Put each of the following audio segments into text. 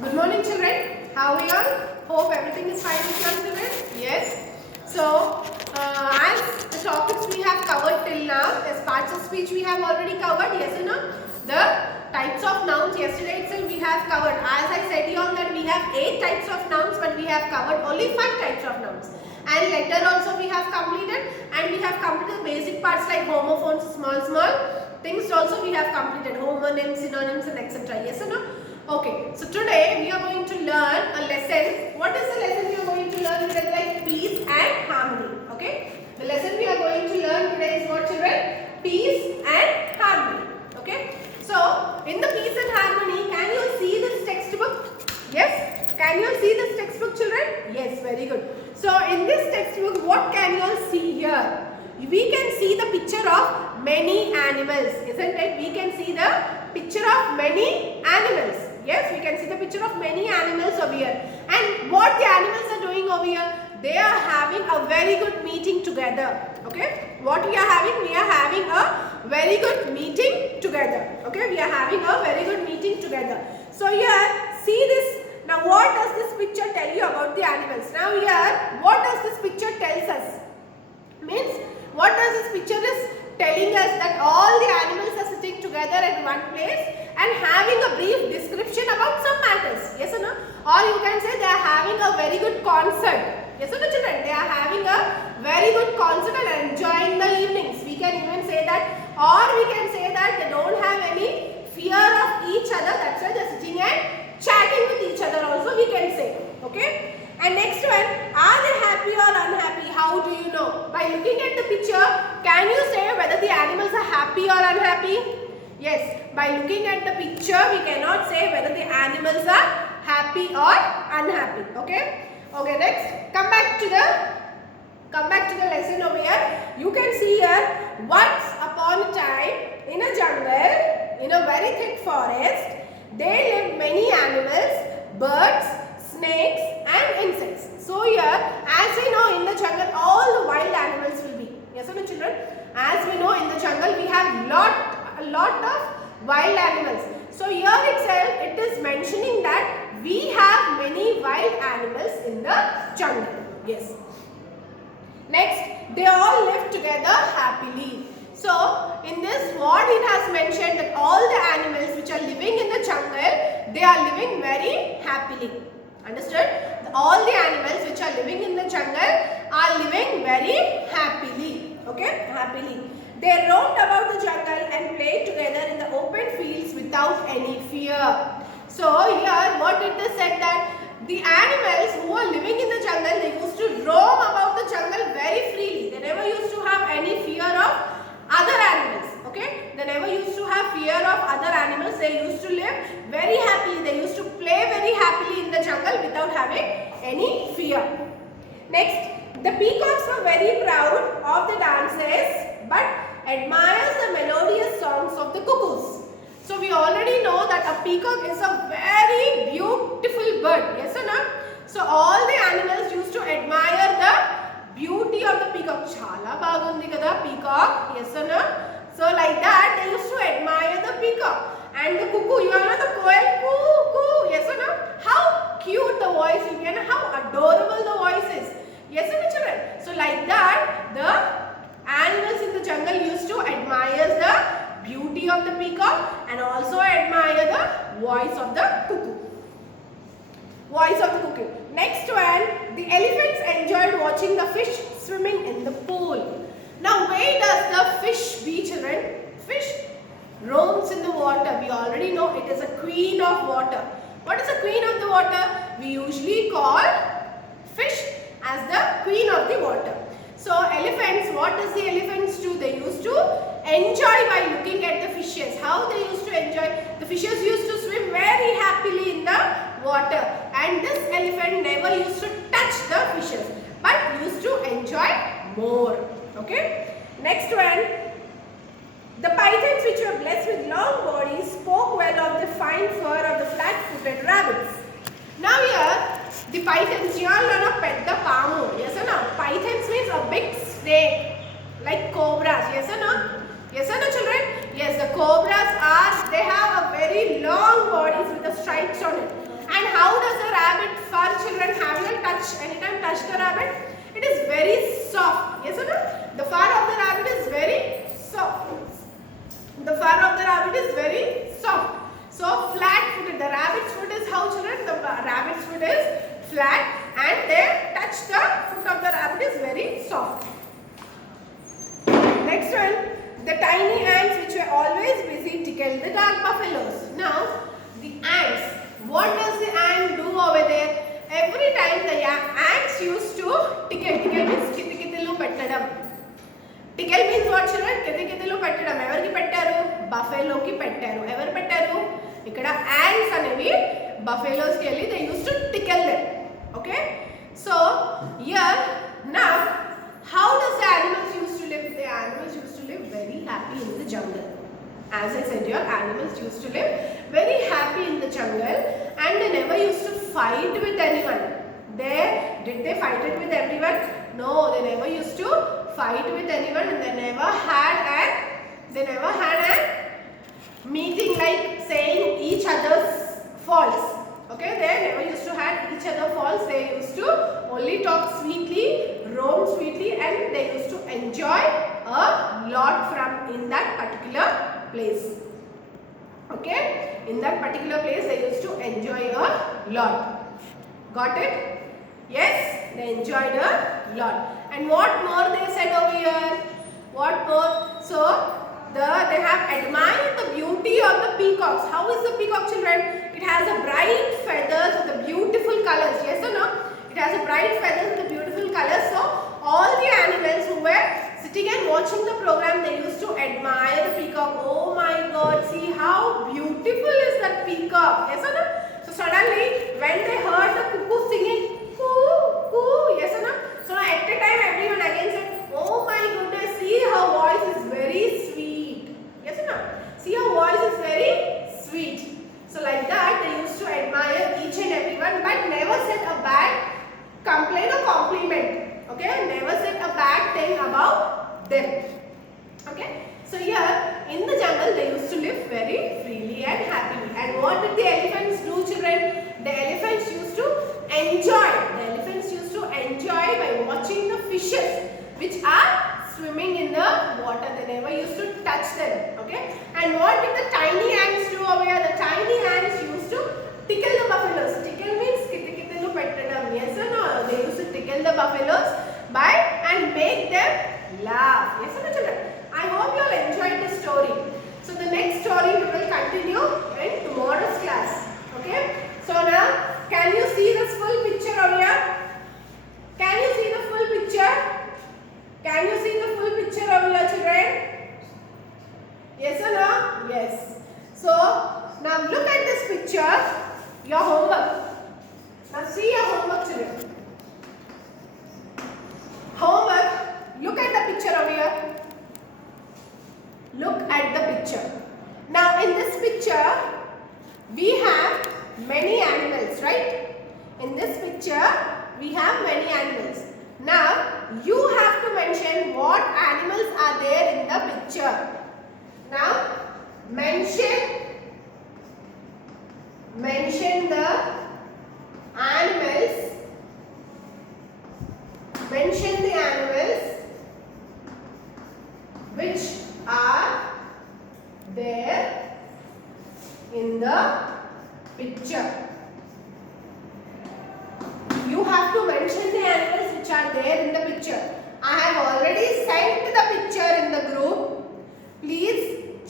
Good morning, children. How are you all? Hope everything is fine with you, children. Yes. So, as the topics we have covered till now, as parts of speech we have already covered. Yes or no? The types of nouns yesterday itself we have covered. As I said you all that we have 8 types of nouns, but we have covered only 5 types of nouns. And letter also we have completed, and we have completed basic parts like homophones, small things also we have completed. Homonyms, synonyms, and etc. Yes or no? Okay, so today we are going to learn a lesson. What is the lesson we are going to learn today? Like peace and harmony. Okay, the lesson we are going to learn today is what, children? Peace and harmony. Okay, so in the peace and harmony, can you see this textbook? Yes, can you see this textbook, children? Yes, very good. So in this textbook, what can you all see here? We can see the picture of many animals, isn't it? We can see the picture of many animals. Yes, we can see the picture of many animals over here. And what the animals are doing over here? They are having a very good meeting together. Okay, what we are having? We are having a very good meeting together. Okay, we are having a very good meeting together. So here, see this. Now what does this picture tell you about the animals? Now here, what does this picture tells us? Means, what does this picture is telling us? That all the animals are sitting together at one place and having a brief description about some matters. Yes or no? Or you can say they are having a very good concert. Yes or no, children? They are having a very good concert and enjoying the evenings. We can even say that, or we can say that they don't have any fear of each other. That's why they are sitting and chatting with each other also, we can say. Okay? And next one, are they happy or unhappy? How do you know? By looking at the picture, can you say whether the animals are happy or unhappy? Yes, by looking at the picture, we cannot say whether the animals are happy or unhappy. Okay? Okay, next, come back to the lesson over here. You can see here, once upon a time, in a jungle, in a very thick forest, there lived many animals, birds, snakes and insects. So here, as we know, in the jungle all the wild animals will be. Yes or no, children? As we know, in the jungle we have a lot of wild animals. So here itself it is mentioning that we have many wild animals in the jungle. Yes. Next, they all live together happily. So in this, what it has mentioned that all the animals which are living in the jungle, they are living very happily. Understood? All the animals which are living in the jungle are living very happily. Okay? Happily. They roamed about the jungle and played together in the open fields without any fear. So here what it is said that the animals who are living in the jungle, they used to roam about the jungle very freely. They never used to have any fear of other animals. Okay? They never used to have fear of other animals. They used to live very happily. They used to play very happily in the jungle without having any fear. Next, the peacocks were very proud of the dances but admires the melodious songs of the cuckoos. So we already know that a peacock is a very beautiful bird. Yes or not? So all the animals used to admire the beauty of the peacock. Chala bagundi kada peacock. Yes or no? So like that they used to admire the peacock. And the cuckoo, you all know the quail, coo, coo. Yes or no? How cute the voice will be and how adorable the voice is. Yes or no, children? So like that the animals in the jungle used to admire the beauty of the peacock and also admire the voice of the cuckoo. Voice of the cuckoo. Next one, the elephants enjoyed watching the fish swimming in the pool. Now where does the fish be, children? Fish roams in the water. We already know it is a queen of water. What is a queen of the water? We usually call fish as the queen of the water. So elephants, what does the elephants do? They used to enjoy by looking at the fishes. How they used to enjoy? The fishes used to swim very happily in the water. And this elephant never used to touch the fishes but used to enjoy more. Okay. Next one. The pythons which were blessed with long bodies spoke well of the fine fur of the flat-footed rabbits. Now here, the pythons, you all know pedda pamu. Yes or no? Pythons means a big snake like cobras. Yes or no? Yes or no, children? Yes, the cobras they have a very long bodies with the stripes on it. And very soft. Yes or no? The fur of the rabbit is very soft. The fur of the rabbit is very soft. So flat-footed. The rabbit's foot is how, children? The rabbit's foot is flat, and they touch the foot of the rabbit is very soft. Next one, the tiny ants which were always busy tickled the dark buffaloes. Now, the ants. What does the ant do over there? Every time the ants used to tickle. Tickle means kittikitilu pettadam. Tickle means what, children? Kittikitilu pettadam. Evariki pettaru? Buffalo ki pettaru. Evaru pettaru? Ikkada ants anevi buffaloes ki elli they used to tickle them. Okay? So, here now how does the animals used to live? The animals used to live very happy in the jungle. As I said here, animals used to live very happy in the jungle, and they never used to fight with anyone. Did they fight it with everyone? No, they never used to fight with anyone, and they never had a meeting like saying each other's faults. Okay, they never used to have each other faults. They used to only talk sweetly, roam sweetly, and they used to enjoy a lot from in that particular place. Okay, in that particular place they used to enjoy a lot. Got it? Yes, they enjoyed a lot. And what more they said over here? What more? So they have admired the beauty of the peacocks. How is the peacock, children? It has a bright feathers with the beautiful colors. Yes or no? It has a bright feathers with the beautiful colors. So all the animals who were sitting and watching the program, they used to admire the peacock. Oh my God, see how beautiful is that peacock. Yes or no? So suddenly when they heard the cuckoo singing, coo, coo, yes or no? So at the time everyone again said, oh my goodness, see her voice is very sweet. Yes or no? See her voice is very sweet. So like that they used to admire each and everyone, but never said a bad complaint or compliment. Okay, never said a bad thing about them. Okay, so here in the jungle they used to live very freely and happily. And what did the elephants do, children? The elephants used to enjoy. The elephants used to enjoy by watching the fishes which are swimming in the water. They never used to touch them. Okay, and what did the tiny ants do over here? The tiny ants used to tickle the buffaloes. Tickle means kittikitilu pettadam. Yes or no? They used to tickle the buffaloes by and make them laugh. Yes or no, children? I hope you all enjoyed the story. So the next story we will continue in tomorrow's class. Okay? So now, can you see this full picture over here? Can you see the full picture? Can you see the full picture over here, children? Yes or no? Yes. So now look at this picture. Your homework. Now see your homework, children. Homework. Look at the picture over here. Look at the picture. Now in this picture we have many animals, right? In this picture we have many animals. Now you have to mention what animals are there in the picture. Now mention the animals. Mention the animals which are there in the picture. You have to mention the animals which are there in the picture. I have already sent the picture in the group. Please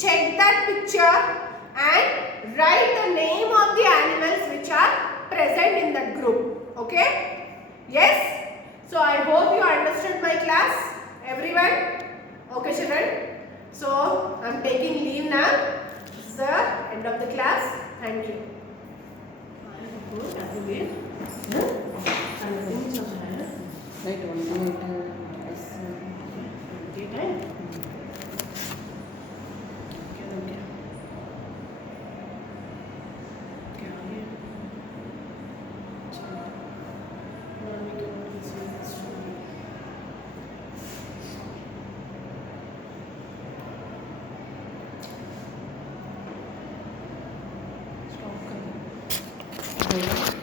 check that picture and write the name of the animals which are present in that group. Okay? Yes? So I hope you understood my class. Everyone? Okay, children? So I am taking leave now. This is the end of the class. Thank you. Stop.